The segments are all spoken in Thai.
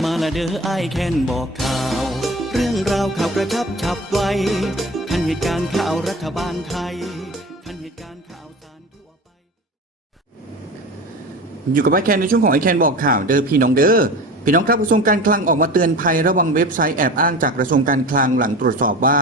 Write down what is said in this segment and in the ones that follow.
มาละเด้อไอแค้นบอกข่าว เรื่องราวข่าวกระชับฉับไวทันเหตุการณ์ข่าวรัฐบาลไทยทันเหตุการณ์ข่าวสารทั่วไป อยู่กับไอแคนในช่วงของไอแคนบอกข่าวเด้อพี่น้องเด้อพี่น้องครับกระทรวงการคลังออกมาเตือนภัยระวังเว็บไซต์แอบอ้างจากกระทรวงการคลังหลังตรวจสอบว่า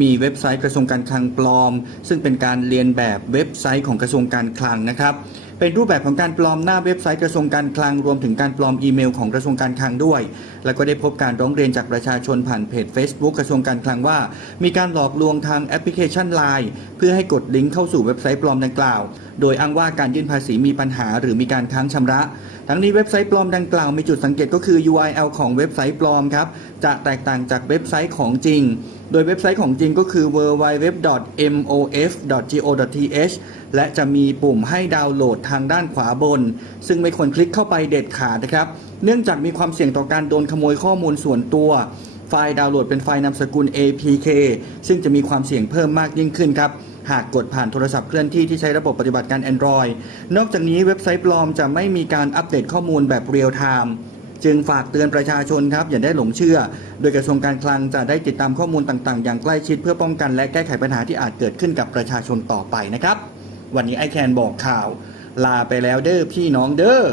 มีเว็บไซต์กระทรวงการคลังปลอม ซึ่งเป็นการเรียนแบบเว็บไซต์ของกระทรวงการคลังนะครับ เป็นรูปแบบของการปลอมหน้าเว็บไซต์กระทรวงการคลังรวมถึงการปลอมอีเมลของกระทรวงการคลังด้วย แล้วก็ได้พบการร้องเรียนจากประชาชนผ่านเพจ Facebook กระทรวงการคลังว่า มีการหลอกลวงทางแอปพลิเคชัน Line เพื่อให้กดลิงก์เข้าสู่เว็บไซต์ปลอมดังกล่าว โดยอ้างว่าการยื่นภาษีมีปัญหาหรือมีการค้างชำระทั้งนี้เว็บไซต์ปลอมดังกล่าวมีจุดสังเกตก็คือ URL ของเว็บไซต์ปลอมครับจะแตกต่างจากเว็บไซต์ของจริง โดยเว็บไซต์ของจริงก็คือ www.mof.go.th และจะมีปุ่มให้ดาวน์โหลดทางด้านขวาบน ซึ่งไม่ควรคลิกเข้าไปเด็ดขาดนะครับ เนื่องจากมีความเสี่ยงต่อการโดนขโมยข้อมูลส่วนตัวไฟล์ดาวน์โหลดเป็นไฟล์นามสกุล APK ซึ่งจะมีความเสี่ยงเพิ่มมากยิ่งขึ้นครับ หากกดผ่านโทรศัพท์เคลื่อนที่ที่ใช้ระบบปฏิบัติการ Android นอกจากนี้เว็บไซต์ปลอมจะไม่มีการอัปเดตข้อมูลแบบเรียลไทม์ จึงฝากเตือนประชาชนครับอย่าได้หลงเชื่อ โดยกระทรวงการคลังจะได้ติดตามข้อมูลต่างๆ อย่างใกล้ชิดเพื่อป้องกันและแก้ไขปัญหาที่อาจเกิดขึ้นกับประชาชนต่อไปนะครับ วันนี้ไอแคนบอกข่าว ลาไปแล้วเด้อพี่น้องเด้อ